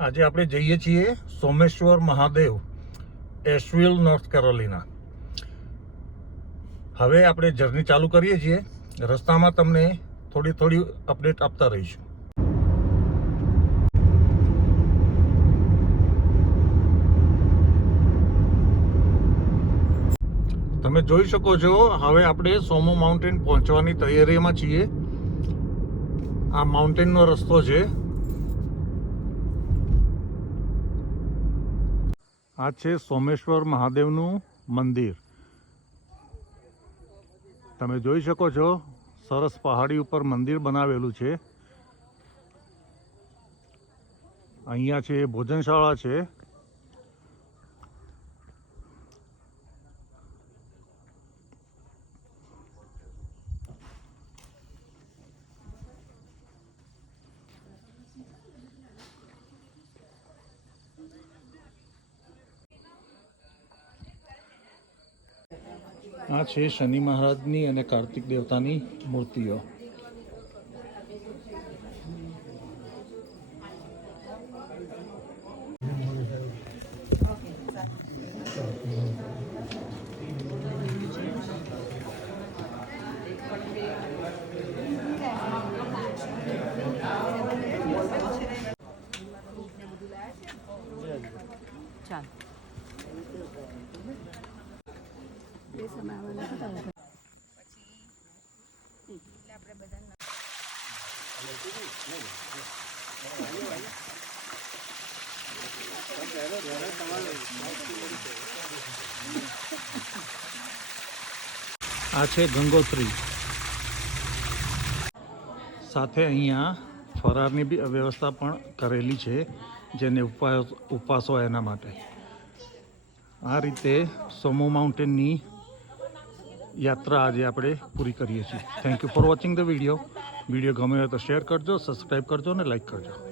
આજે આપણે જઈએ છીએ સોમેશ્વર મહાદેવ, એશવિલ, નોર્થ કેરોલિના. હવે આપણે જર્ની ચાલુ કરીએ છીએ. રસ્તામાં તમને થોડી અપડેટ આપતા રહીશું. તમે જોઈ શકો છો, હવે આપણે સોમો માઉન્ટેન પહોંચવાની તૈયારીમાં છીએ. આ માઉન્ટેનનો રસ્તો છે. આ છે સોમેશ્વર મહાદેવનું મંદિર. તમે જોઈ શકો છો, સરસ પહાડી ઉપર મંદિર બનાવેલું છે. અહીંયા છે ભોજનશાળા છે. આ છે શનિ મહારાજની અને કાર્તિક દેવતાની મૂર્તિઓ. આ છે ગંગોત્રી. સાથે અહીંયા ફરારની બી વ્યવસ્થા પણ કરેલી છે, જેને ઉપવાસ હોય એના માટે. આ રીતે સોમો માઉન્ટેનની યાત્રા આજે આપણે પૂરી કરીએ છીએ. Thank you for watching the video. Video ગમે હોય તો શેર કરજો, સબસ્ક્રાઈબ કરજો અને લાઈક કરજો.